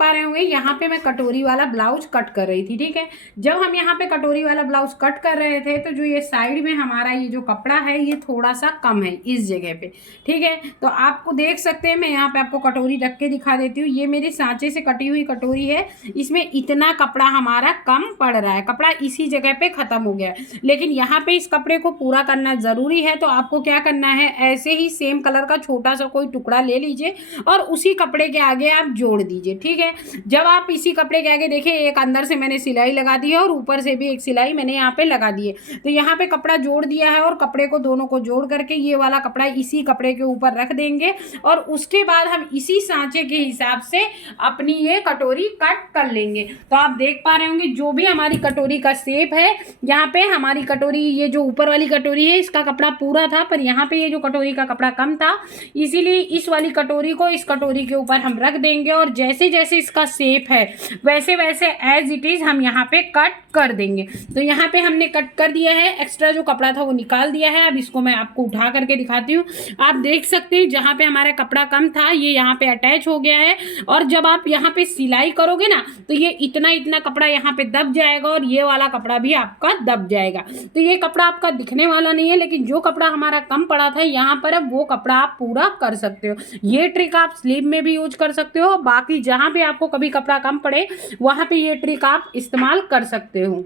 पा रहे होंगे यहाँ पे मैं कटोरी वाला ब्लाउज कट कर रही थी, ठीक है। जब हम यहाँ पे कटोरी वाला ब्लाउज कट कर रहे थे तो जो ये साइड में हमारा ये जो कपड़ा है ये थोड़ा सा कम है इस जगह पे, ठीक है। तो आपको देख सकते हैं, मैं यहाँ पे आपको कटोरी रख के दिखा देती हूँ। ये मेरी सांचे से कटी हुई कटोरी है, इसमें इतना कपड़ा हमारा कम पड़ रहा है, कपड़ा इसी जगह पे खत्म हो गया है। लेकिन यहाँ पे इस कपड़े को पूरा करना जरूरी है, तो आपको क्या करना है, ऐसे ही सेम कलर का छोटा सा कोई टुकड़ा ले लीजिए और उसी कपड़े के आगे आप जोड़ दीजिए, ठीक है। जब आप इसी कपड़े के आगे देखिए, एक अंदर से मैंने सिलाई लगा दी है और ऊपर से भी एक सिलाई मैंने यहाँ पे लगा दी है। तो यहाँ पे कपड़ा जोड़ दिया है और कपड़े को दोनों को जोड़ करके ये वाला कपड़ा इसी कपड़े के ऊपर रख देंगे और उसके बाद हम इसी सांचे के हिसाब से अपनी ये कटोरी कट कर लेंगे। तो आप देख पा रहे होंगे जो भी हमारी कटोरी का शेप है, यहाँ पे हमारी कटोरी, ये जो ऊपर वाली कटोरी है इसका कपड़ा पूरा था, पर यहाँ पे ये जो कटोरी का कपड़ा कम था, इसीलिए इस वाली कटोरी को इस कटोरी के ऊपर हम रख देंगे और जैसे जैसे इसका शेप है वैसे वैसे एज इट इज हम यहाँ पे कट कर देंगे। तो यहाँ पे हमने कट कर दिया है, एक्स्ट्रा जो कपड़ा था वो निकाल दिया है। अब इसको मैं आपको उठा करके दिखाती हूँ। आप देख सकते हैं जहाँ पे हमारा कपड़ा कम था ये यहाँ पे अटैच हो गया है और जब आप यहाँ पे सिलाई करोगे ना तो ये इतना इतना कपड़ा यहाँ पे दब जाएगा और ये वाला कपड़ा भी आपका दब जाएगा। तो ये कपड़ा आपका दिखने वाला नहीं है, लेकिन जो कपड़ा हमारा कम पड़ा था यहाँ पर अब वो कपड़ा आप पूरा कर सकते हो। ये ट्रिक आप स्लीव में भी यूज कर सकते हो, बाकी जहाँ पे आपको कभी कपड़ा कम पड़े वहाँ पे ये ट्रिक आप इस्तेमाल कर सकते हो।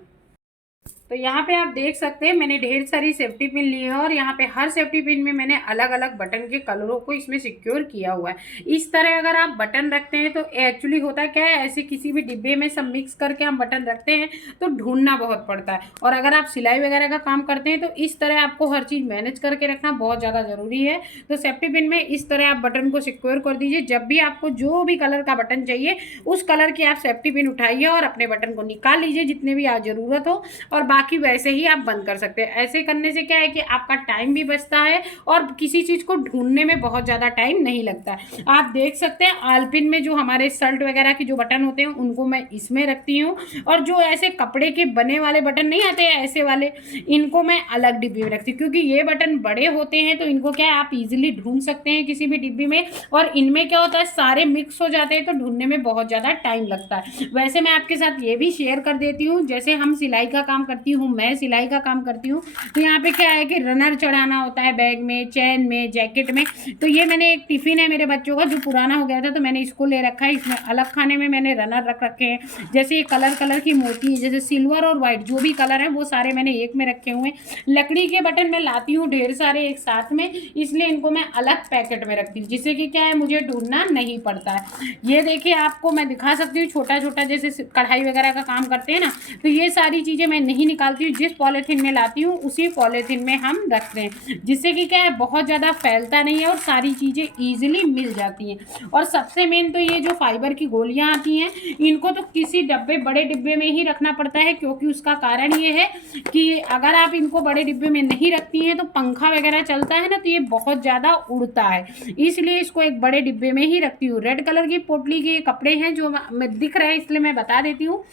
तो यहाँ पे आप देख सकते हैं मैंने ढेर सारी सेफ्टी पिन ली है और यहाँ पे हर सेफ्टी पिन में मैंने अलग अलग बटन के कलरों को इसमें सिक्योर किया हुआ है। इस तरह अगर आप बटन रखते हैं तो एक्चुअली होता क्या है, ऐसे किसी भी डिब्बे में सब मिक्स करके हम बटन रखते हैं तो ढूंढना बहुत पड़ता है। और अगर आप सिलाई वगैरह का काम करते हैं तो इस तरह आपको हर चीज़ मैनेज करके रखना बहुत ज़्यादा ज़रूरी है। तो सेफ्टी पिन में इस तरह आप बटन को सिक्योर कर दीजिए। जब भी आपको जो भी कलर का बटन चाहिए उस कलर की आप सेफ्टी पिन उठाइए और अपने बटन को निकाल लीजिए जितने भी आज ज़रूरत हो, और बाकी वैसे ही आप बंद कर सकते हैं। ऐसे करने से क्या है कि आपका टाइम भी बचता है और किसी चीज़ को ढूंढने में बहुत ज़्यादा टाइम नहीं लगता है। आप देख सकते हैं आलपिन में जो हमारे शर्ट वगैरह की जो बटन होते हैं उनको मैं इसमें रखती हूँ, और जो ऐसे कपड़े के बने वाले बटन नहीं आते हैं ऐसे वाले, इनको मैं अलग डिब्बी में रखती हूँ क्योंकि ये बटन बड़े होते हैं तो इनको क्या है आप इजीली ढूंढ सकते हैं किसी भी डिब्बी में, और इनमें क्या होता है सारे मिक्स हो जाते हैं तो ढूंढने में बहुत ज़्यादा टाइम लगता है। वैसे मैं आपके साथ ये भी शेयर कर देती हूँ, जैसे हम सिलाई का काम करती हूँ, मैं सिलाई का काम करती हूँ, तो यहाँ पे क्या है कि रनर चढ़ाना होता है बैग में, चैन में, जैकेट में। तो ये मैंने एक टिफिन है मेरे बच्चों का जो पुराना हो गया था तो मैंने इसको ले रखा है। इसमें अलग खाने में मैंने रनर रख रखे हैं। जैसे ये कलर कलर की मोती है, जैसे सिल्वर और वाइट जो भी कलर है वो सारे मैंने एक में रखे हुए हैं। लकड़ी के बटन मैं लाती हूँ ढेर सारे एक साथ में, इसलिए इनको मैं अलग पैकेट में रखती हूँ जिससे कि क्या है मुझे ढूंढना नहीं पड़ता है। ये देखिए आपको मैं दिखा सकती हूँ छोटा छोटा जैसे कढ़ाई वगैरह का काम करते हैं ना, तो ये सारी चीज़ें मैं नहीं निकालती हूँ, जिस पॉलीथीन में लाती हूँ उसी पॉलीथीन में हम रखते हैं जिससे कि क्या है बहुत ज़्यादा फैलता नहीं है और सारी चीज़ें ईजिली मिल जाती हैं। और सबसे मेन तो ये जो फाइबर की गोलियां आती हैं इनको तो किसी डब्बे बड़े डिब्बे में ही रखना पड़ता है, क्योंकि उसका कारण ये है कि अगर आप इनको बड़े डिब्बे में नहीं रखती हैं तो पंखा वगैरह चलता है ना तो ये बहुत ज़्यादा उड़ता है, इसलिए इसको एक बड़े डिब्बे में ही रखती हूँ। रेड कलर की पोटली के कपड़े हैं जो दिख रहे हैं इसलिए मैं बता देती हूँ।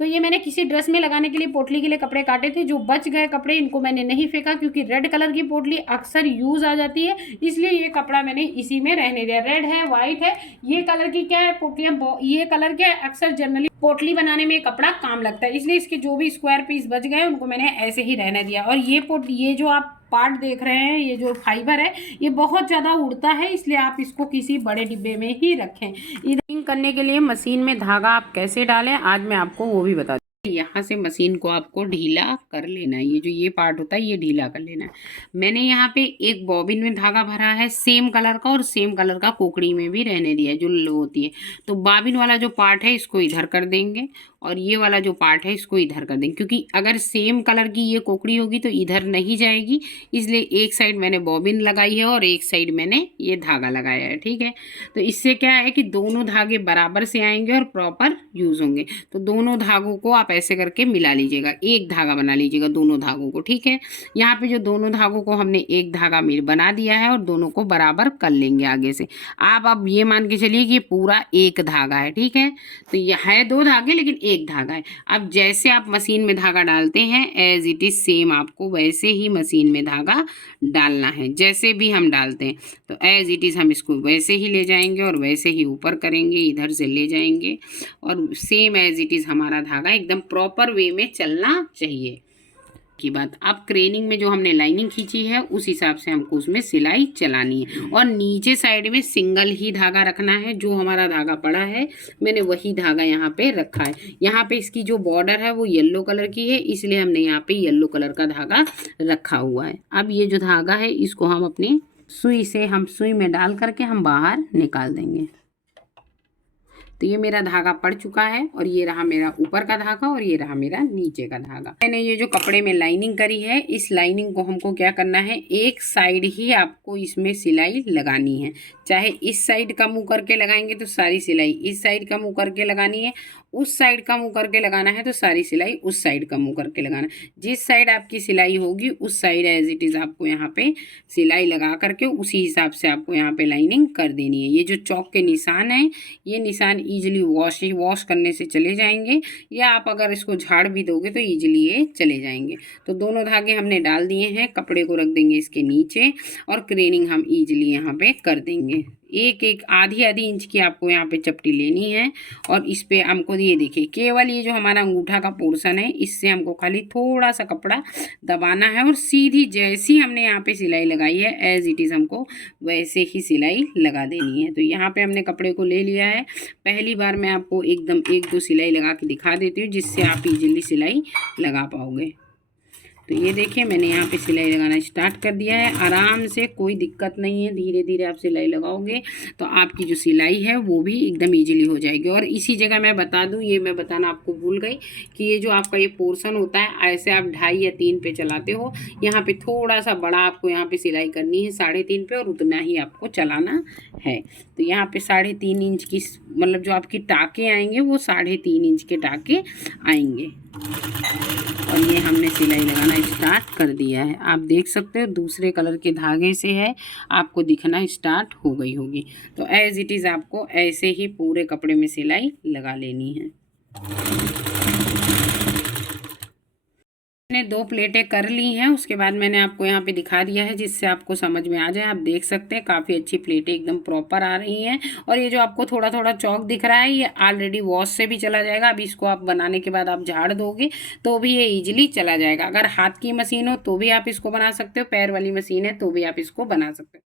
तो ये मैंने किसी ड्रेस में लगाने के लिए पोटली के लिए कपड़े काटे थे, जो बच गए कपड़े इनको मैंने नहीं फेंका क्योंकि रेड कलर की पोटली अक्सर यूज आ जाती है, इसलिए ये कपड़ा मैंने इसी में रहने दिया। रेड है, वाइट है, ये कलर की क्या है पोटलियाँ, ये कलर के अक्सर जनरली पोटली बनाने में कपड़ा काम लगता है, इसलिए इसके जो भी स्क्वायर पीस बच गए उनको मैंने ऐसे ही रहने दिया। और ये जो आप पार्ट देख रहे हैं, ये जो फाइबर है ये बहुत ज़्यादा उड़ता है, इसलिए आप इसको किसी बड़े डिब्बे में ही रखें। इधरिंग करने के लिए मशीन में धागा आप कैसे डालें आज मैं आपको वो भी बता दूँ। यहाँ से मशीन को आपको ढीला कर लेना है, ये जो ये पार्ट होता है ये ढीला कर लेना है। मैंने यहाँ पे एक बॉबिन में धागा भरा है सेम कलर का और सेम कलर का कोकड़ी में भी रहने दिया है जो लो होती है। तो बॉबिन वाला जो पार्ट है इसको इधर कर देंगे और ये वाला जो पार्ट है इसको इधर कर देंगे, क्योंकि अगर सेम कलर की ये कोकड़ी होगी तो इधर नहीं जाएगी, इसलिए एक साइड मैंने बॉबिन लगाई है और एक साइड मैंने ये धागा लगाया है, ठीक है। तो इससे क्या है कि दोनों धागे बराबर से आएंगे और प्रॉपर यूज़ होंगे। तो दोनों धागों को आप ऐसे करके मिला लीजिएगा, एक धागा बना लीजिएगा दोनों धागों को, ठीक है। यहाँ पे जो दोनों धागों को हमने एक धागा बना दिया है और दोनों को बराबर कर लेंगे आगे से। आप अब ये मान के चलिए कि ये पूरा एक धागा है, ठीक है। तो ये है दो धागे लेकिन एक धागा है। अब जैसे आप मशीन में धागा डालते हैं एज इट इज़ सेम आपको वैसे ही मशीन में धागा डालना है। जैसे भी हम डालते हैं तो एज इट इज़ हम इसको वैसे ही ले जाएंगे और वैसे ही ऊपर करेंगे, इधर से ले जाएंगे और सेम एज इट इज़ हमारा धागा एकदम प्रॉपर वे में चलना चाहिए की बात। अब क्रेनिंग में जो हमने लाइनिंग खींची है उस हिसाब से हमको उसमें सिलाई चलानी है और नीचे साइड में सिंगल ही धागा रखना है। जो हमारा धागा पड़ा है मैंने वही धागा यहाँ पे रखा है। यहाँ पे इसकी जो बॉर्डर है वो येलो कलर की है, इसलिए हमने यहाँ पे येलो कलर का धागा रखा हुआ है। अब ये जो धागा है इसको हम अपनी सुई से हम सुई में डाल करके हम बाहर निकाल देंगे। तो ये मेरा धागा पड़ चुका है और ये रहा मेरा ऊपर का धागा और ये रहा मेरा नीचे का धागा। मैंने ये जो कपड़े में लाइनिंग करी है इस लाइनिंग को हमको क्या करना है, एक साइड ही आपको इसमें सिलाई लगानी है। चाहे इस साइड का मुंह करके लगाएंगे तो सारी सिलाई इस साइड का मुंह करके लगानी है, उस साइड का मुंह करके लगाना है तो सारी सिलाई उस साइड का मुंह करके लगाना है। जिस साइड आपकी सिलाई होगी उस साइड एज इट इज़ आपको यहाँ पे सिलाई लगा करके उसी हिसाब से आपको यहाँ पे लाइनिंग कर देनी है। ये जो चौक के निशान है ये निशान ईजिली वॉश करने से चले जाएंगे या आप अगर इसको झाड़ भी दोगे तो ईजिली ये चले जाएंगे। तो दोनों धागे हमने डाल दिए हैं, कपड़े को रख देंगे इसके नीचे और क्रेनिंग हम ईजिली यहाँ पे कर देंगे। एक एक आधी इंच की आपको यहाँ पे चपटी लेनी है और इस पे हमको ये देखिए केवल ये जो हमारा अंगूठा का पोर्शन है इससे हमको खाली थोड़ा सा कपड़ा दबाना है और सीधी जैसी हमने यहाँ पे सिलाई लगाई है एज इट इज़ हमको वैसे ही सिलाई लगा देनी है। तो यहाँ पे हमने कपड़े को ले लिया है। पहली बार मैं आपको एकदम 1-2 सिलाई लगा के दिखा देती हूँ जिससे आप इजीली सिलाई लगा पाओगे। तो ये देखिए मैंने यहाँ पे सिलाई लगाना स्टार्ट कर दिया है। आराम से, कोई दिक्कत नहीं है, धीरे धीरे आप सिलाई लगाओगे तो आपकी जो सिलाई है वो भी एकदम इजीली हो जाएगी। और इसी जगह मैं बता दूँ, ये मैं बताना आपको भूल गई कि ये जो आपका ये पोर्शन होता है ऐसे आप 2.5 या 3 पे चलाते हो, यहाँ पे थोड़ा सा बड़ा आपको यहाँ पे सिलाई करनी है 3.5 पे और उतना ही आपको चलाना है। तो यहाँ पे 3.5 इंच की मतलब जो आपकी टाँके आएंगे वो 3.5 इंच के टाँके आएंगे। और ये हमने सिलाई लगाना स्टार्ट कर दिया है। आप देख सकते हो दूसरे कलर के धागे से है, आपको दिखना स्टार्ट हो गई होगी। तो एज इट इज़ आपको ऐसे ही पूरे कपड़े में सिलाई लगा लेनी है। मैंने 2 प्लेटें कर ली हैं, उसके बाद मैंने आपको यहाँ पे दिखा दिया है जिससे आपको समझ में आ जाए। आप देख सकते हैं काफ़ी अच्छी प्लेटें एकदम प्रॉपर आ रही हैं। और ये जो आपको थोड़ा थोड़ा चौक दिख रहा है ये ऑलरेडी वॉश से भी चला जाएगा। अभी इसको आप बनाने के बाद आप झाड़ दोगे तो भी ये ईजिली चला जाएगा। अगर हाथ की मशीन हो तो भी आप इसको बना सकते हो, पैर वाली मशीन है तो भी आप इसको बना सकते हो।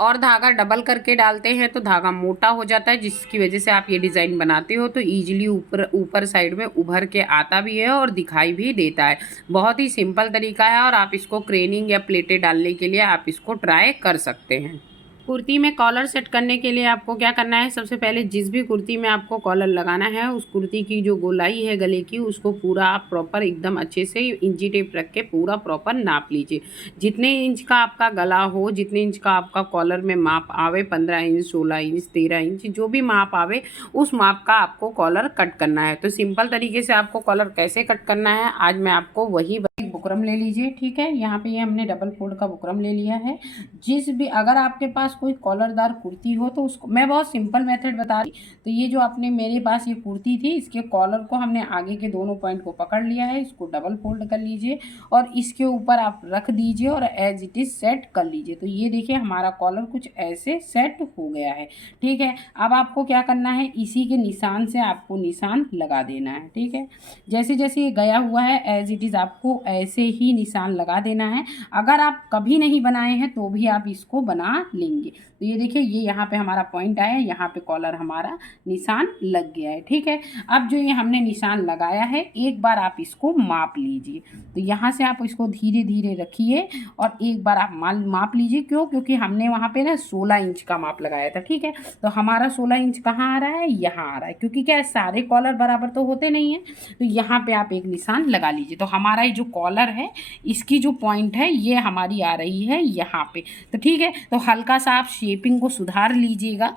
और धागा डबल करके डालते हैं तो धागा मोटा हो जाता है, जिसकी वजह से आप ये डिज़ाइन बनाते हो तो ईजिली ऊपर साइड में उभर के आता भी है और दिखाई भी देता है। बहुत ही सिंपल तरीका है और आप इसको क्रेनिंग या प्लेटें डालने के लिए आप इसको ट्राई कर सकते हैं। कुर्ती में कॉलर सेट करने के लिए आपको क्या करना है, सबसे पहले जिस भी कुर्ती में आपको कॉलर लगाना है उस कुर्ती की जो गोलाई है गले की उसको पूरा आप प्रॉपर एकदम अच्छे से इंची टेप रख के पूरा प्रॉपर नाप लीजिए। जितने इंच का आपका गला हो, जितने इंच का आपका कॉलर में माप आवे, 15 इंच, 16 इंच, 13 इंच, जो भी माप आवे उस माप का आपको कॉलर कट करना है। तो सिंपल तरीके से आपको कॉलर कैसे कट करना है आज मैं आपको वही बुकरम ले लीजिए। ठीक है, यहाँ पे ये हमने डबल फोल्ड का बुकरम ले लिया है। जिस भी अगर आपके पास कोई कॉलरदार कुर्ती हो तो उसको मैं बहुत सिंपल मेथड बता रही। तो ये जो आपने मेरे पास ये कुर्ती थी इसके कॉलर को हमने आगे के दोनों पॉइंट को पकड़ लिया है, इसको डबल फोल्ड कर लीजिए और इसके ऊपर आप रख दीजिए और एज इट इज़ सेट कर लीजिए। तो ये देखिए हमारा कॉलर कुछ ऐसे सेट हो गया है। ठीक है, अब आपको क्या करना है, इसी के निशान से आपको निशान लगा देना है। ठीक है, जैसे जैसे ये गया हुआ है एज इट इज़ आपको ऐसे ही निशान लगा देना है। अगर आप कभी नहीं बनाए हैं तो भी आप इसको बना लेंगे। तो ये देखिए ये यहाँ पे हमारा पॉइंट आया, यहाँ पे कॉलर हमारा निशान लग गया है। ठीक है, अब जो ये हमने निशान लगाया है एक बार आप इसको माप लीजिए। तो यहाँ से आप इसको धीरे धीरे रखिए और एक बार आप माप लीजिए। क्योंकि हमने वहाँ पे ना 16 इंच का माप लगाया था। ठीक है, तो हमारा 16 इंच कहाँ आ रहा है, यहाँ आ रहा है, क्योंकि क्या है सारे कॉलर बराबर तो होते नहीं हैं। तो यहाँ पे आप एक निशान लगा लीजिए। तो हमारा ये जो कॉलर है इसकी जो पॉइंट है ये हमारी आ रही है यहाँ पे। तो ठीक है, तो हल्का सा आप शेपिंग को सुधार लीजिएगा।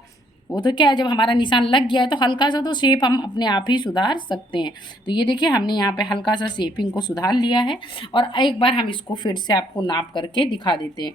वो तो क्या है जब हमारा निशान लग गया है तो हल्का सा तो शेप हम अपने आप ही सुधार सकते हैं। तो ये देखिए हमने यहाँ पे हल्का सा शेपिंग को सुधार लिया है और एक बार हम इसको फिर से आपको नाप करके दिखा देते हैं।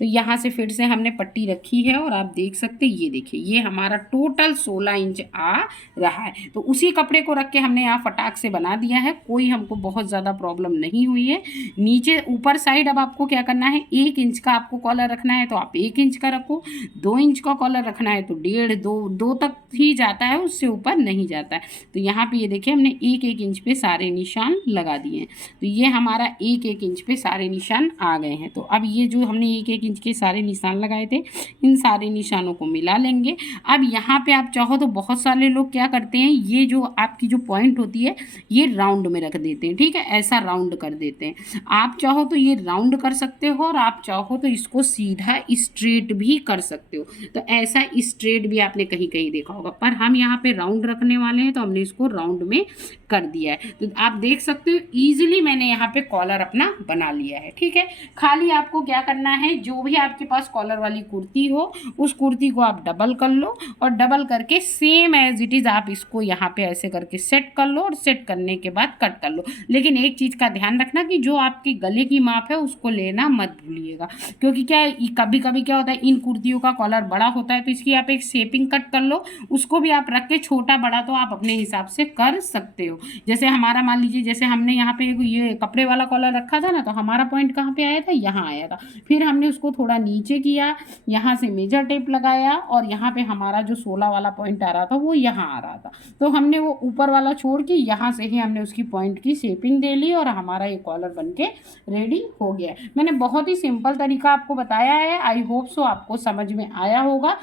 तो यहाँ से फिर से हमने पट्टी रखी है और आप देख सकते हैं, ये देखिए ये हमारा टोटल 16 इंच आ रहा है। तो उसी कपड़े को रख के हमने यहाँ फटाक से बना दिया है, कोई हमको बहुत ज़्यादा प्रॉब्लम नहीं हुई है। नीचे ऊपर साइड अब आपको क्या करना है, 1 इंच का आपको कॉलर रखना है तो आप 1 इंच का रखो, 2 इंच का कॉलर रखना है तो 1.5 2 तक ही जाता है, उससे ऊपर नहीं जाता है। तो यहाँ पे ये देखिए हमने 1 इंच पे सारे निशान लगा दिए हैं। तो ये हमारा 1 इंच पे सारे निशान आ गए हैं। तो अब ये जो हमने 1 इंच के सारे निशान लगाए थे, इन सारे निशानों को मिला लेंगे। अब यहाँ पे आप चाहो तो बहुत सारे लोग क्या करते हैं, ये जो आपकी जो पॉइंट होती है ये राउंड में रख देते हैं, ठीक है, ऐसा राउंड कर देते हैं। आप चाहो तो ये राउंड कर सकते हो और आप चाहो तो इसको सीधा स्ट्रेट भी कर सकते हो। तो ऐसा स्ट्रेट भी आपने कहीं कहीं देखा होगा, पर हम यहाँ पे राउंड रखने वाले हैं तो हमने इसको राउंड में कर दिया है। तो आप देख सकते हो ईजिली मैंने यहाँ पे कॉलर अपना बना लिया है, ठीक है। खाली आपको क्या करना है, जो भी आपके पास कॉलर वाली कुर्ती हो उस कुर्ती को आप डबल कर लो और डबल करके सेम एज इट इज़ आप इसको यहाँ पे ऐसे करके सेट कर लो और सेट करने के बाद कट कर लो। लेकिन एक चीज़ का ध्यान रखना कि जो आपकी गले की माप है उसको लेना मत भूलिएगा, क्योंकि क्या कभी कभी क्या होता है, इन कुर्तियों का कॉलर बड़ा होता है तो इसकी आप एक शेपिंग कट कर लो, उसको भी आप रख के छोटा बड़ा तो आप अपने हिसाब से कर सकते हो। जैसे हमारा मान लीजिए, जैसे हमने यहाँ पे ये कपड़े वाला कॉलर रखा था ना, तो हमारा पॉइंट कहाँ पे आया था, यहाँ आया था। फिर हमने उसको थोड़ा नीचे किया, यहाँ से मेजर टेप लगाया और यहाँ पे हमारा जो 16 वाला पॉइंट आ रहा था वो यहाँ आ रहा था, तो हमने वो ऊपर वाला छोड़ के यहाँ से ही हमने उसकी पॉइंट की शेपिंग दे ली और हमारा ये कॉलर बन के रेडी हो गया है। मैंने बहुत ही सिंपल तरीका आपको बताया है, आई होप सो आपको समझ में आया होगा।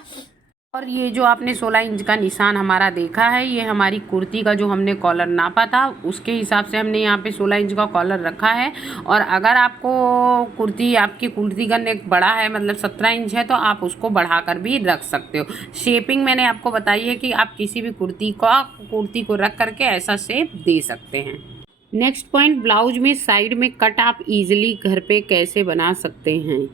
और ये जो आपने 16 इंच का निशान हमारा देखा है, ये हमारी कुर्ती का जो हमने कॉलर नापा था उसके हिसाब से हमने यहाँ पे 16 इंच का कॉलर रखा है। और अगर आपको आपकी कुर्ती का नेक बड़ा है, मतलब 17 इंच है, तो आप उसको बढ़ाकर भी रख सकते हो। शेपिंग मैंने आपको बताई है कि आप किसी भी कुर्ती को रख करके ऐसा शेप दे सकते हैं। नेक्स्ट पॉइंट, ब्लाउज में साइड में कट आप इजीली घर पे कैसे बना सकते हैं।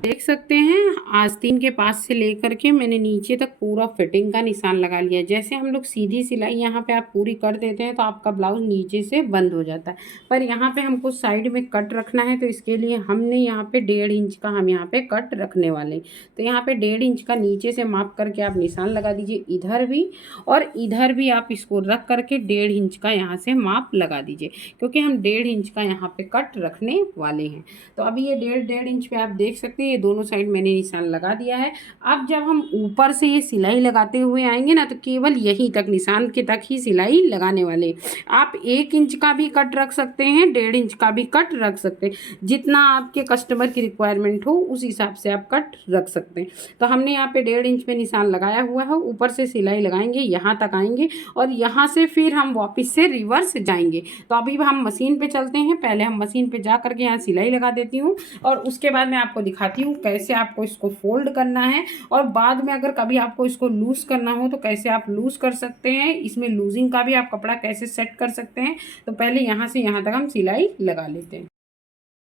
देख सकते हैं आस्तीन के पास से लेकर के मैंने नीचे तक पूरा फिटिंग का निशान लगा लिया। जैसे हम लोग सीधी सिलाई यहाँ पे आप पूरी कर देते हैं तो आपका ब्लाउज नीचे से बंद हो जाता है, पर यहाँ पे हमको साइड में कट रखना है, तो इसके लिए हमने यहाँ पे 1.5 इंच का हम यहाँ पे कट रखने वाले हैं। तो यहाँ पे 1.5 इंच का नीचे से माप करके आप निशान लगा दीजिए, इधर भी और इधर भी आप इसको रख करके 1.5 इंच का यहाँ से माप लगा दीजिए, क्योंकि हम 1.5 इंच का यहाँ पे कट रखने वाले हैं। तो अभी ये 1.5 इंच पे आप देख सकते हैं ये दोनों साइड मैंने निशान लगा दिया है। अब जब हम ऊपर से ये सिलाई लगाते हुए आएंगे ना, तो केवल यहीं तक निशान के तक ही सिलाई लगाने वाले। आप 1 इंच का भी कट रख सकते हैं, 1.5 इंच का भी कट रख सकते हैं, जितना आपके कस्टमर की रिक्वायरमेंट हो उस हिसाब से आप कट रख सकते हैं। तो हमने यहाँ पे 1.5 इंच पे निशान लगाया हुआ है, ऊपर से सिलाई लगाएंगे, यहाँ तक आएंगे और यहाँ से फिर हम वापस से रिवर्स जाएंगे। तो अभी हम मशीन पे चलते हैं, पहले हम मशीन पे जा करके यहाँ सिलाई लगा देती हूँ और उसके बाद मैं आपको दिखाती हूँ कैसे आपको इसको फोल्ड करना है, और बाद में अगर कभी आपको इसको लूज़ करना हो तो कैसे आप लूज़ कर सकते हैं, इसमें लूजिंग का भी आप कपड़ा कैसे सेट कर सकते हैं। तो पहले यहाँ से यहाँ तक हम सिलाई लगा लेते हैं।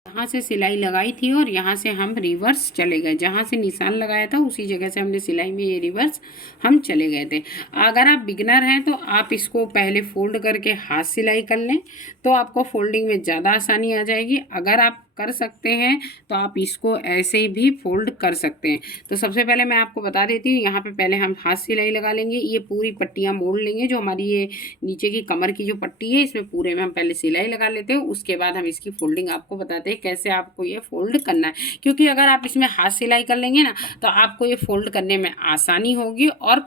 यहाँ से सिलाई लगाई थी और यहाँ से हम रिवर्स चले गए, जहाँ से निशान लगाया था उसी जगह से हमने सिलाई में ये रिवर्स हम चले गए थे। अगर आप बिगनर हैं तो आप इसको पहले फोल्ड करके हाथ सिलाई कर लें, तो आपको फोल्डिंग में ज़्यादा आसानी आ जाएगी। अगर आप कर सकते हैं तो आप इसको ऐसे भी फोल्ड कर सकते हैं। तो सबसे पहले मैं आपको बता देती हूँ, यहाँ पे पहले हम हाथ सिलाई लगा लेंगे, ये पूरी पट्टियाँ मोड़ लेंगे, जो हमारी ये नीचे की कमर की जो पट्टी है इसमें पूरे में हम पहले सिलाई लगा लेते हैं। उसके बाद हम इसकी फोल्डिंग आपको बताते हैं कैसे आपको ये फोल्ड करना है, क्योंकि अगर आप इसमें हाथ सिलाई कर लेंगे ना तो आपको ये फोल्ड करने में आसानी होगी और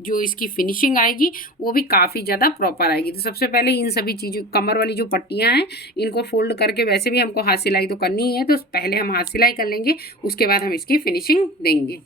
जो इसकी फिनिशिंग आएगी वो भी काफ़ी ज़्यादा प्रॉपर आएगी। तो सबसे पहले इन सभी चीज़ों, कमर वाली जो पट्टियाँ हैं इनको फोल्ड करके, वैसे भी हमको हाथ सिलाई तो करनी ही है, तो पहले हम हाथ सिलाई कर लेंगे, उसके बाद हम इसकी फिनिशिंग देंगे।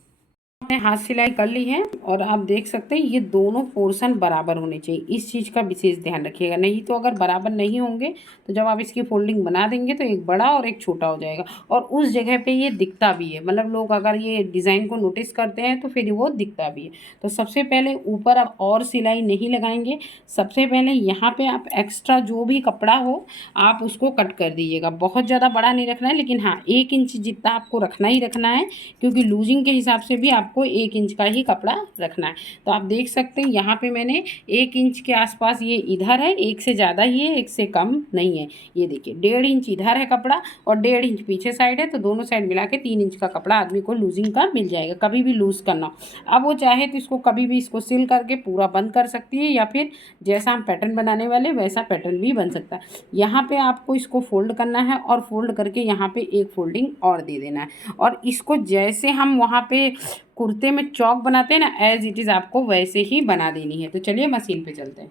हमने हाथ सिलाई कर ली है और आप देख सकते हैं ये दोनों पोर्शन बराबर होने चाहिए, इस चीज़ का विशेष ध्यान रखिएगा। नहीं तो अगर बराबर नहीं होंगे तो जब आप इसकी फोल्डिंग बना देंगे तो एक बड़ा और एक छोटा हो जाएगा, और उस जगह पे ये दिखता भी है, मतलब लोग अगर ये डिज़ाइन को नोटिस करते हैं तो फिर वो दिखता भी है। तो सबसे पहले ऊपर आप और सिलाई नहीं लगाएंगे, सबसे पहले यहाँ पर आप एक्स्ट्रा जो भी कपड़ा हो आप उसको कट कर दीजिएगा। बहुत ज़्यादा बड़ा नहीं रखना है, लेकिन हाँ 1 इंच जितना आपको रखना ही रखना है, क्योंकि लूजिंग के हिसाब से भी आपको आपको 1 इंच का ही कपड़ा रखना है। तो आप देख सकते हैं यहाँ पे मैंने 1 इंच के आसपास, ये इधर है, 1 से ज़्यादा ही है, 1 से कम नहीं है। ये देखिए 1.5 इंच इधर है कपड़ा और 1.5 इंच पीछे साइड है, तो दोनों साइड मिला के 3 इंच का कपड़ा आदमी को लूजिंग का मिल जाएगा, कभी भी लूज़ करना हो। अब वो चाहे तो इसको कभी भी इसको सिल करके पूरा बंद कर सकती है, या फिर जैसा हम पैटर्न बनाने वाले वैसा पैटर्न भी बन सकता है। यहाँ पे आपको इसको फोल्ड करना है और फोल्ड करके यहाँ पे एक फोल्डिंग और दे देना है, और इसको जैसे हम वहाँ पे कुर्ते में चौक बनाते हैं ना, एज इट इज़ आपको वैसे ही बना देनी है। तो चलिए मशीन पे चलते हैं।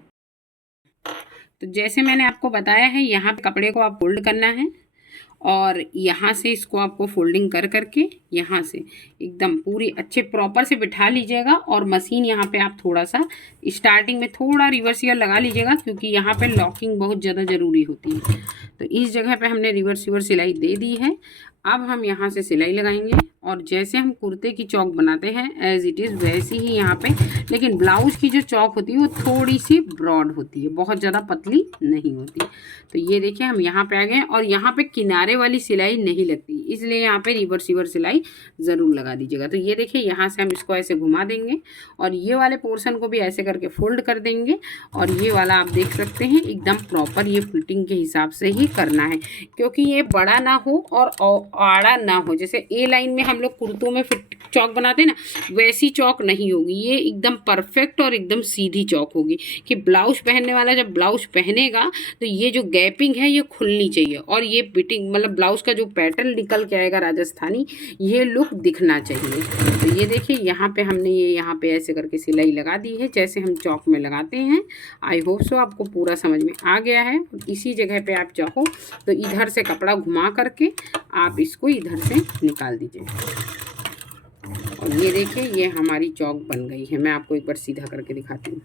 तो जैसे मैंने आपको बताया है, यहाँ पे कपड़े को आप फोल्ड करना है और यहाँ से इसको आपको फोल्डिंग कर करके यहाँ से एकदम पूरी अच्छे प्रॉपर से बिठा लीजिएगा, और मशीन यहाँ पे आप थोड़ा सा स्टार्टिंग में थोड़ा रिवर्सियल लगा लीजिएगा, क्योंकि यहाँ पे लॉकिंग बहुत ज़्यादा ज़रूरी होती है। तो इस जगह पे हमने रिवर्सियल सिलाई दे दी है। अब हम यहाँ से सिलाई लगाएंगे, और जैसे हम कुर्ते की चौक बनाते हैं एज इट इज़ वैसी ही यहाँ पे, लेकिन ब्लाउज की जो चौक होती है वो थोड़ी सी ब्रॉड होती है, बहुत ज़्यादा पतली नहीं होती। तो ये देखिए हम यहाँ पे आ गए, और यहाँ पे किनारे वाली सिलाई नहीं लगती, इसलिए यहाँ पे रिवर्सियल सिलाई ज़रूर लगा दीजिएगा। तो ये देखिए यहाँ से हम इसको ऐसे घुमा देंगे, और ये वाले पोर्शन को भी ऐसे करके फोल्ड कर देंगे, और ये वाला आप देख सकते हैं एकदम प्रॉपर ये फिटिंग के हिसाब से ही करना है, क्योंकि ये बड़ा ना हो और आड़ा ना हो। जैसे ए लाइन में हम लोग कुर्तों में फिट चौक बनाते हैं ना, वैसी चौक नहीं होगी, ये एकदम परफेक्ट और एकदम सीधी चौक होगी, कि ब्लाउज पहनने वाला जब ब्लाउज पहनेगा तो ये जो गैपिंग है ये खुलनी चाहिए, और ये फिटिंग मतलब ब्लाउज का जो पैटर्न निकल के आएगा राजस्थानी, ये लुक दिखना चाहिए। तो ये देखिए यहाँ पे हमने ये यहाँ पे ऐसे करके सिलाई लगा दी है, जैसे हम चौक में लगाते हैं। आई होप सो आपको पूरा समझ में आ गया है। इसी जगह पे आप चाहो तो इधर से कपड़ा घुमा करके आप इसको इधर से निकाल दीजिए, और ये देखिए ये हमारी चौक बन गई है। मैं आपको एक बार सीधा करके दिखाती हूँ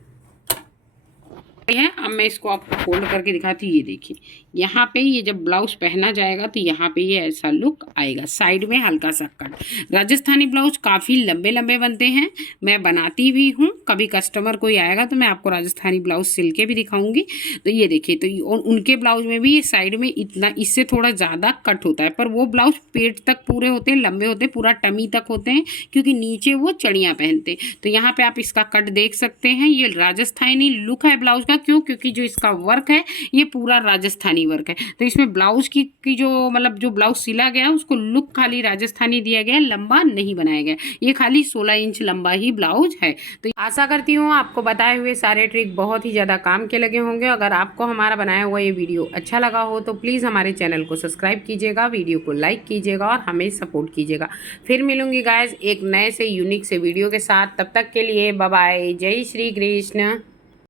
है। अब मैं इसको आपको फोल्ड करके दिखाती हूँ। ये देखिए यहाँ पे ये जब ब्लाउज पहना जाएगा तो यहाँ पे ये ऐसा लुक आएगा, साइड में हल्का सा कट। राजस्थानी ब्लाउज काफ़ी लंबे लंबे बनते हैं, मैं बनाती भी हूँ। कभी कस्टमर कोई आएगा तो मैं आपको राजस्थानी ब्लाउज सिल के भी दिखाऊंगी। तो ये देखिए, तो उनके ब्लाउज में भी ये साइड में इतना, इससे थोड़ा ज़्यादा कट होता है, पर वो ब्लाउज पेट तक पूरे होते हैं, लंबे होते हैं, पूरा टमी तक होते हैं, क्योंकि नीचे वो चढ़ियाँ पहनते हैं। तो यहाँ पे आप इसका कट देख सकते हैं, ये राजस्थानी लुक है ब्लाउज का। क्यों? क्योंकि जो इसका वर्क है ये पूरा राजस्थानी वर्क है। तो इसमें ब्लाउज की जो मतलब जो ब्लाउज सिला गया है उसको लुक खाली राजस्थानी दिया गया है, लंबा नहीं बनाया गया। ये खाली 16 इंच लंबा ही ब्लाउज है। तो आशा करती हूँ आपको बताए हुए सारे ट्रिक बहुत ही ज़्यादा काम के लगे होंगे। अगर आपको हमारा बनाया हुआ ये वीडियो अच्छा लगा हो तो प्लीज़ हमारे चैनल को सब्सक्राइब कीजिएगा, वीडियो को लाइक कीजिएगा और हमें सपोर्ट कीजिएगा। फिर मिलूंगी गाइज एक नए से यूनिक से वीडियो के साथ। तब तक के लिए बाय बाय, जय श्री कृष्ण।